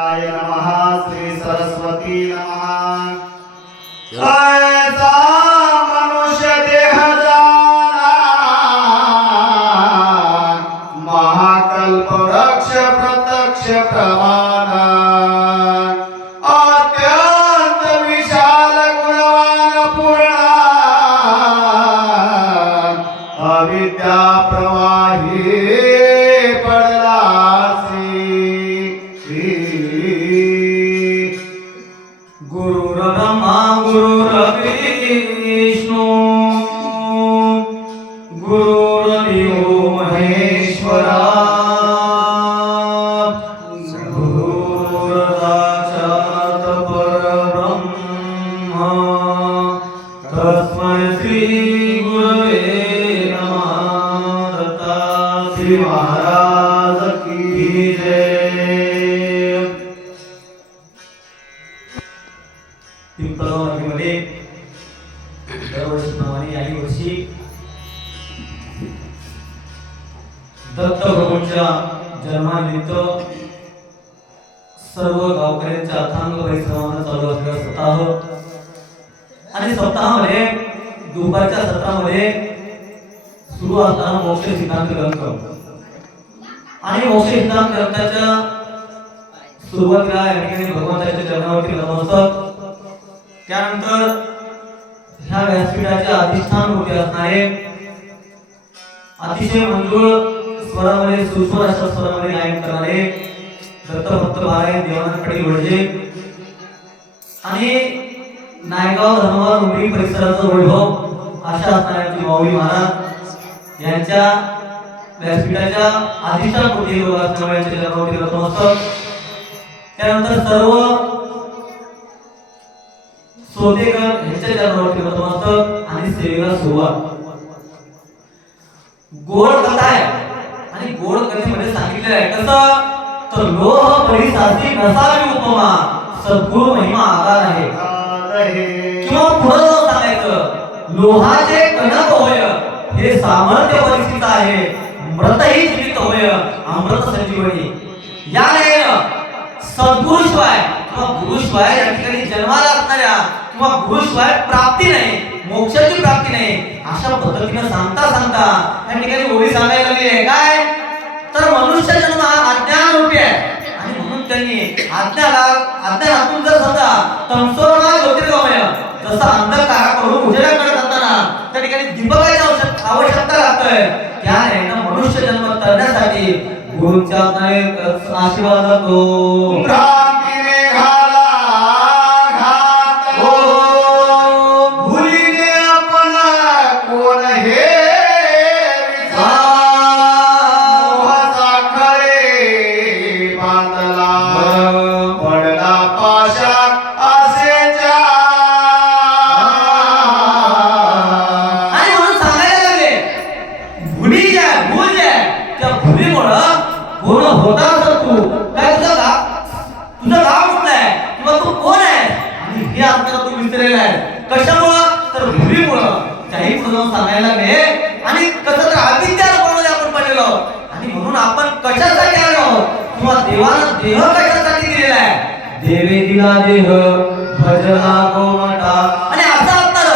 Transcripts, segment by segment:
नमः श्री सरस्वती नमः। 그 सर्व गावकऱ्यांच्या अथांग परिश्रमानं चालू असलेला सप्ताह. आणि सप्ताहामध्ये दुपारच्या सत्रामध्ये सुरू असताना मोक्ष सिद्धांत ग्रंथ. आणि मोक्ष सिद्धांत ग्रंथाच्या सुरुवातीला या ठिकाणी भगवंताच्या चरणावरती नमस्कार त्यानंतर ह्या व्यासपीठाचे अधिष्ठान होते असणारे अतिशय मंजूळ स्वरामध्ये सुस्वर अशा स्वरामध्ये गायन करणारे दत्तभक्त देवानंद पाटील वडजे आणि नायगाव धर्मवार उमरी वैभव अशा माऊली महाराज यांच्या व्यासपीठाच्या त्यानंतर सर्व सोतेकर यांच्या चरणावरती नतमस्तक आणि सेवेला सुरुवात. गोड कथा आहे. आणि गोड कथेमध्ये सांगितलेलं आहे. कसं? तर लोह परिसाची नसावी उपमा. सद्गुरु महिमा आकार आहे. किंवा पुढे जाऊन सांगायचं लोहाचे कणक होय हे सामर्थ्य परिस्थित आहे. मृतही जीवित होय अमृत संजीवनी. या सद्गुरु शिवाय किंवा गुरु शिवाय या ठिकाणी जन्माला असणाऱ्या किंवा गुरु शिवाय प्राप्ती नाही मोक्षाची प्राप्ती नाही अशा पद्धतीने सांगता सांगता या ठिकाणी ओळी सांगायला लागली आहे. काय? तर मनुष्य जन्म आहे. आणि म्हणून त्यांनी अज्ञाला आपण जर समजा तमसोरमा ज्योतिर्गमय जसं अंधकाराकडून उजेडाकडे जाताना त्या ठिकाणी दीपकाची आवश्यक आवश्यकता लागतोय त्या ह्यानं मनुष्य जन्म करण्यासाठी गुरुंच्या आशीर्वाद जातो देवे दिला देह भजला गोमटा आणि असं असणार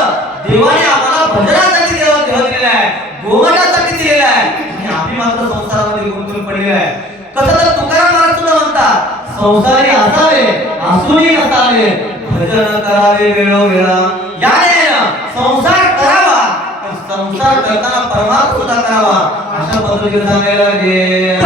देवाने आम्हाला भजनासाठी देवा देह दिलेला आहे. गोमटासाठी दिलेला आहे. आणि आम्ही मात्र संसारामध्ये गुंतून पडलेलो आहे. कसं तर तुकाराम महाराज सुद्धा म्हणतात संसारी असावे असूनही असावे भजन करावे वेळोवेळा. याने संसार करावा संसार करताना परमार्थ सुद्धा करावा अशा पद्धतीने सांगायला लागले.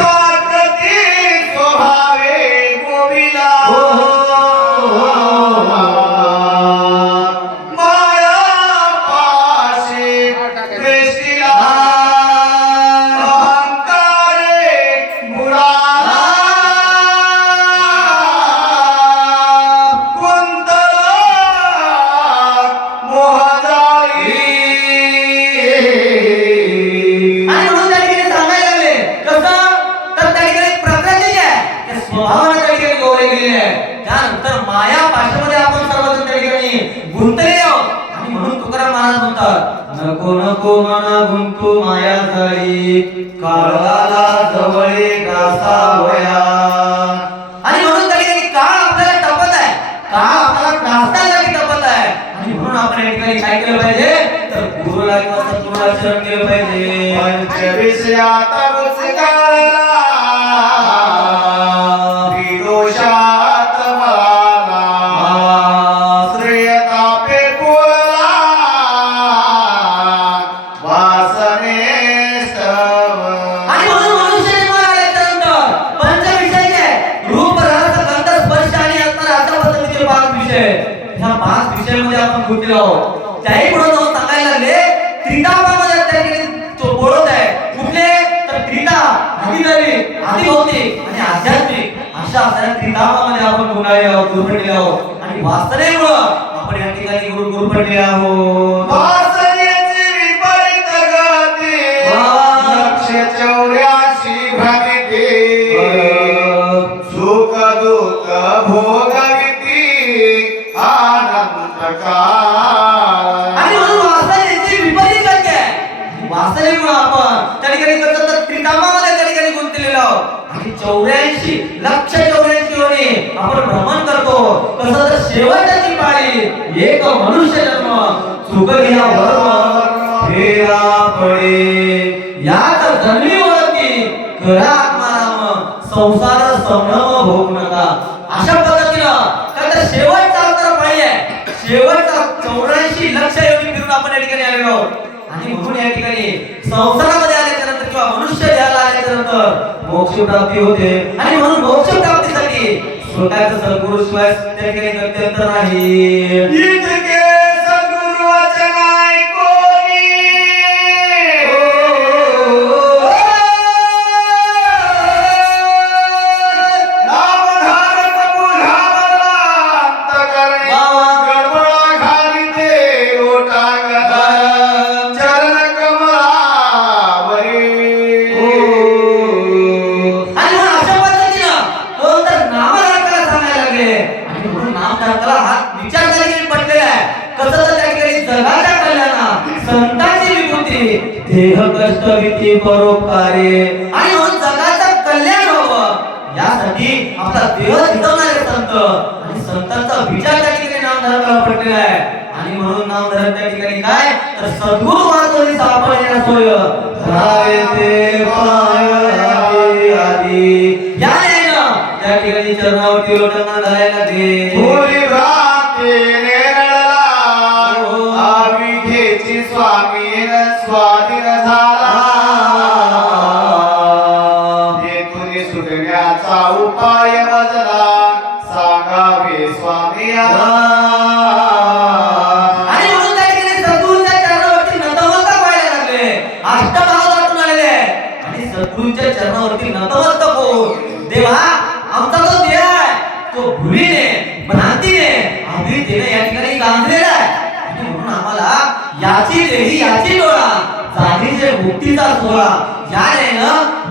ছিলাম मना गुंतू माया झाली काळाला जवळे घासा वया. आणि म्हणून त्या आहे. काळ आपल्याला त्रासदायक लागली तपत आहे. आणि म्हणून आपण या ठिकाणी काय केलं पाहिजे? तर गुरुला किंवा सद्गुरुला शरण केलं पाहिजे पंचविषयात अधिकारी अधिभौतिक आणि आध्यात्मिक अशा असणाऱ्या त्रितापामध्ये आपण गुंडाळले आहोत गुरफटले आहोत. आणि वास्तवेमुळं आपण या ठिकाणी गुरु गुरफटले आहोत. सुगलिया घ्या वर्म फेरा पडे याच जन्मी ओळखी करा आत्माराम संसार संभ्रम भोग नका अशा पद्धतीनं काय तर शेवटचा अंतर पाहिजे शेवटचा चौऱ्याऐंशी लक्ष एवढी फिरून आपण या ठिकाणी आलेलो आणि म्हणून या ठिकाणी संसारामध्ये आल्याच्यानंतर किंवा मनुष्य देहाला आल्याच्यानंतर मोक्ष प्राप्ती होते आणि म्हणून मोक्ष प्राप्तीसाठी स्वतःच सद्गुरु शिवाय त्या ठिकाणी गत्यंतर नाही संतांचा विचार त्या ठिकाणी नामधारकाला पटलेला आहे आणि म्हणून नामधारक त्या ठिकाणी काय? तर सद्गुरु वाचवली सापडण्यास सोय धरावे ते पाय आदी या ठिकाणी चरणावरती लोटांना लागले दाटून आलेले आणि सद्गुरूंच्या चरणावरती नतमस्तक होऊन देवा आमचा जो देह आहे तो भुलीने भ्रांतीने अभितेने या ठिकाणी गांधलेला आहे. आणि म्हणून आम्हाला याची देही याची डोळा जाणीचे मुक्तीचा सोहळा याने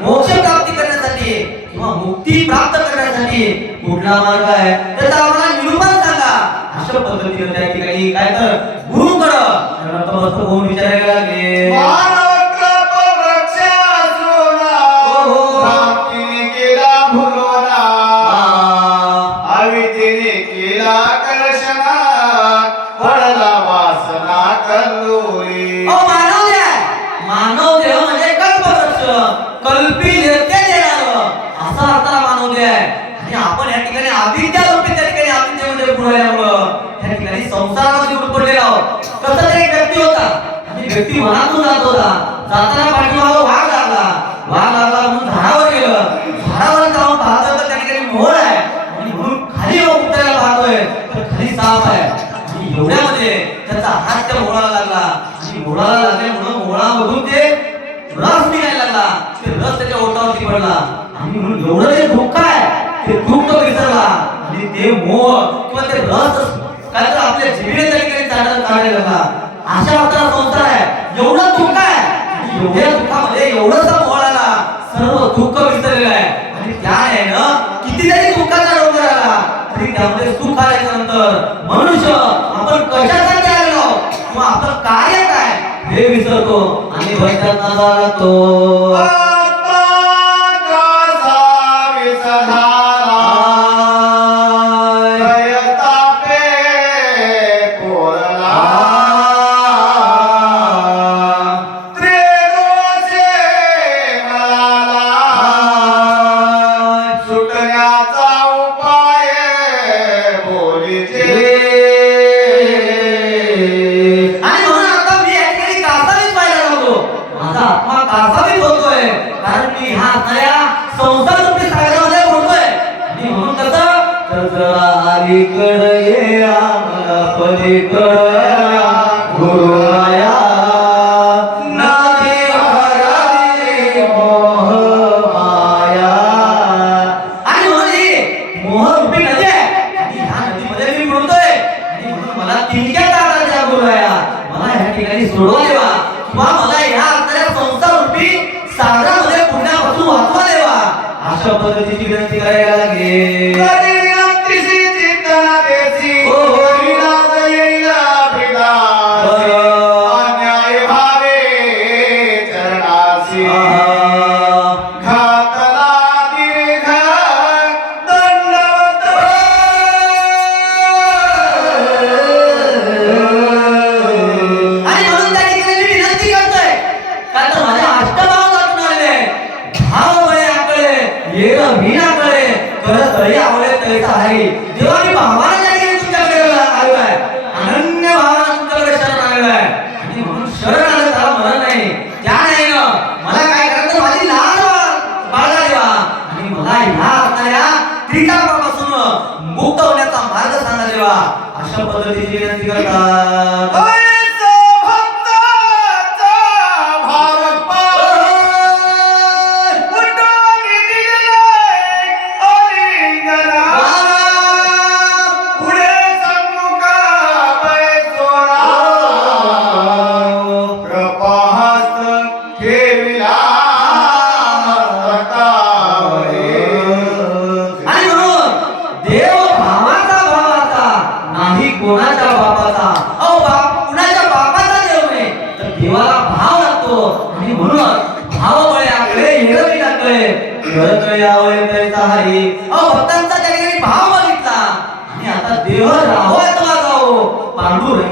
मोक्ष प्राप्ती करण्यासाठी किंवा मुक्ती प्राप्त करण्यासाठी कुठला मार्ग आहे? त्याचा आम्हाला निरूपण सांगा. अशा पद्धतीने त्या ठिकाणी काय तर गुरुकडं नतमस्तक होऊन विचारायला लागले. कवितेने केला कलशना हळला वासना कल्लोरी ओ मानव देव मानव देव म्हणजे कल्पवृक्ष कल्पी लेते देणार असा आपला मानव देव आणि आपण या ठिकाणी अविद्या रूपी त्या ठिकाणी अविद्येमध्ये बुडवल्यामुळं त्या ठिकाणी संसारामध्ये उडपडलेलो आहोत कसा तरी व्यक्ती होता आणि व्यक्ती मनातून जात होता जाताना पाठीमागं पडला. आणि म्हणून एवढं जे दुःख आहे ते दुःख विसरला. आणि ते मोह किंवा ते रस काय तर आपल्या जिभेने त्या ठिकाणी चालत काढायला अशा आपला संसार आहे. एवढं दुःख आहे. एवढ्या दुःखामध्ये एवढंसा मोह आला. सर्व दुःख विसरलेलं आहे. आणि त्या आहे ना कितीतरी दुःखाचा डोंगर आला. तरी त्यामध्ये सुख आल्याच्यानंतर मनुष्य आपण कशासाठी आलेलो किंवा आपलं कार्य काय? हे विसरतो. आणि भजनात लागतो competitivo.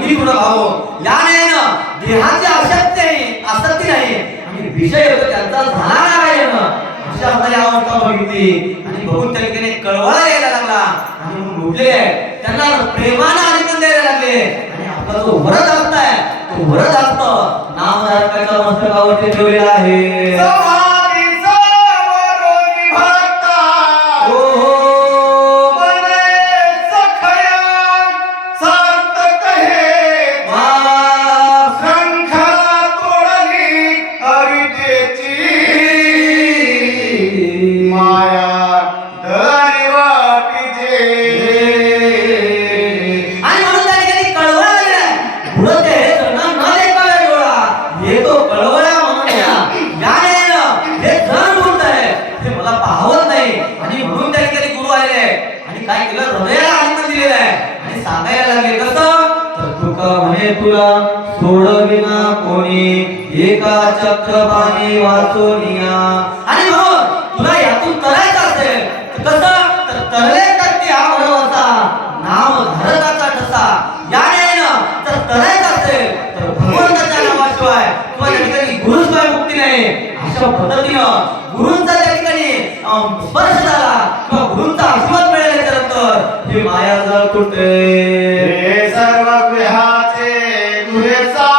तीव्र भाव. यानं देहाचे असत्य असत्य नाही. आणि विषय होतो त्यांचा झाला नारायण. अशा अवस्था बघितली. आणि बहुत त्या ठिकाणी कळवळा यायला लागला. आणि मग उठले. त्यांना प्रेमानं आनंद द्यायला लागले. आणि आपला जो वरद असताय तो वरद असत नामधारकाच्या मस्तकावरती ठेवलेला आहे. किंवा पद्धतीनं गुरुंचा त्या ठिकाणी स्पर्श झाला किंवा गुरुंचा आशीर्वाद मिळाल्याच्या नंतर हे माया जळ कुठे? सर्व ग्रहाचे गुरेचा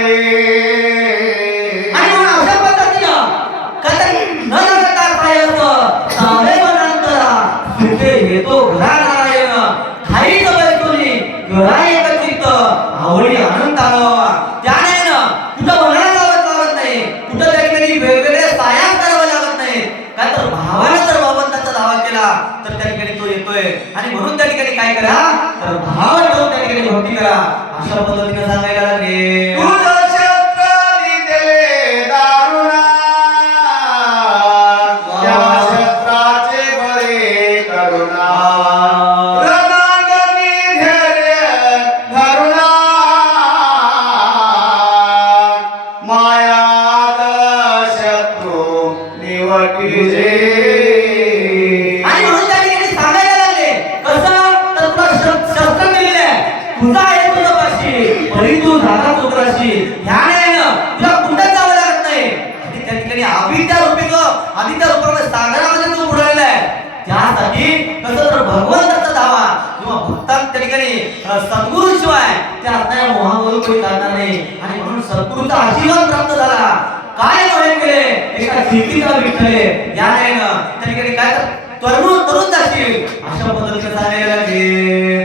Amém. করুণা ठिकाणी शिवाय त्या त्या असणाऱ्या मोहावरून कोणी जाणार नाही. आणि म्हणून सद्गुरूचा आशीर्वाद प्राप्त झाला. काय नव्हे केले? एका जिंकीचा विठले या नाहीनं त्या ठिकाणी काय तरुण तरुण जातील. अशा पद्धतीने सांगायला लागेल.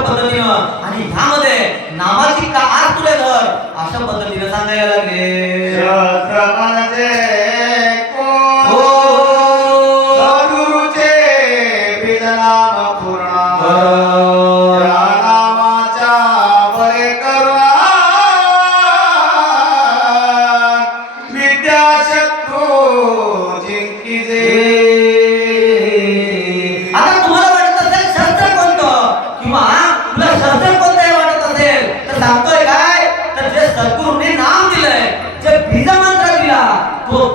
अशा पद्धतीनं आणि ह्यामध्ये नामाची का आज तुला धर? अशा पद्धतीनं सांगायला लागले.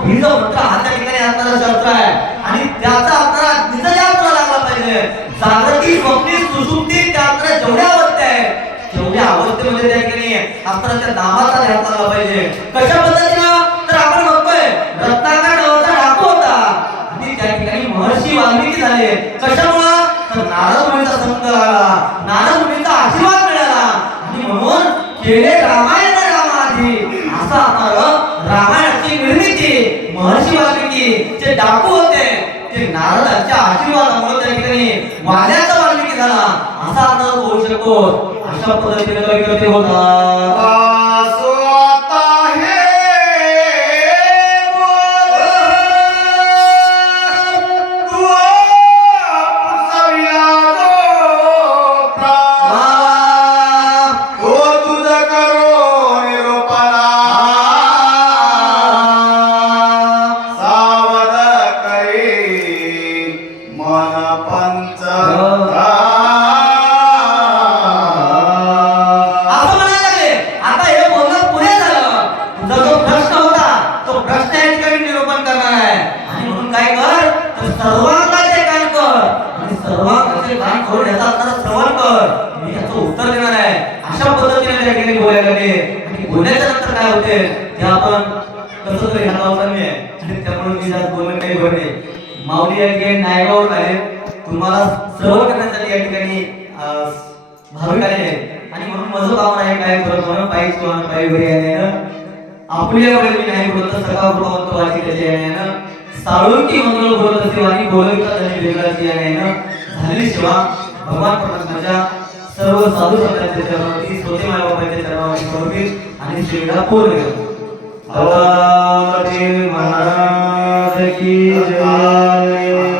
हा त्या ठिकाणी असणारा आहे. आणि त्याचा असणारा निजजात तुला लागला पाहिजे. जागृती स्वप्नी सुसुप्ती त्या जेवढ्या अवस्था जेवढ्या अवस्थेमध्ये त्या ठिकाणी असणारा त्या ध्यास लागला पाहिजे. कशा पद्धतीनं? तर आपण बघतोय रत्नाकर नावाचा डाकू होता. आणि त्या ठिकाणी महर्षी वाल्मिकी झाले. कशामुळं? तर नारद मुनीचा संत नारद मुनीचा आशीर्वाद मिळाला. आणि म्हणून केले रामायण रामाधी असं आता रामायणाची निर्मिती. महर्षी वाल्मिकी जे डाकू होते ते नारदांच्या आशीर्वादामुळे त्या ठिकाणी वाल्याचा वाल्मिकी झाला. असा अर्थ होऊ शकतो. अशा पद्धतीने होता. तुम्हाला सर्व करण्यासाठी या ठिकाणी अं, भाविक आलेले आहेत. आणि म्हणून माझं काम आहे काय करत म्हणून पायी किंवा पायी वगैरे येण्यानं आपल्या वेळी मी नाही बोलत सका कृपवंत वाची त्याच्या येण्यानं साळुंकी मंगळ बोलत असे वाणी बोलविता त्याची वेगळाची येण्यानं झाली शिवा भगवान परमात्माच्या सर्व साधू संतांच्या चरणावरती स्वतः माय बाबांच्या चरणावरती समर्पित आणि श्रीला पूर्ण करतो अवतारी महाराज की जय.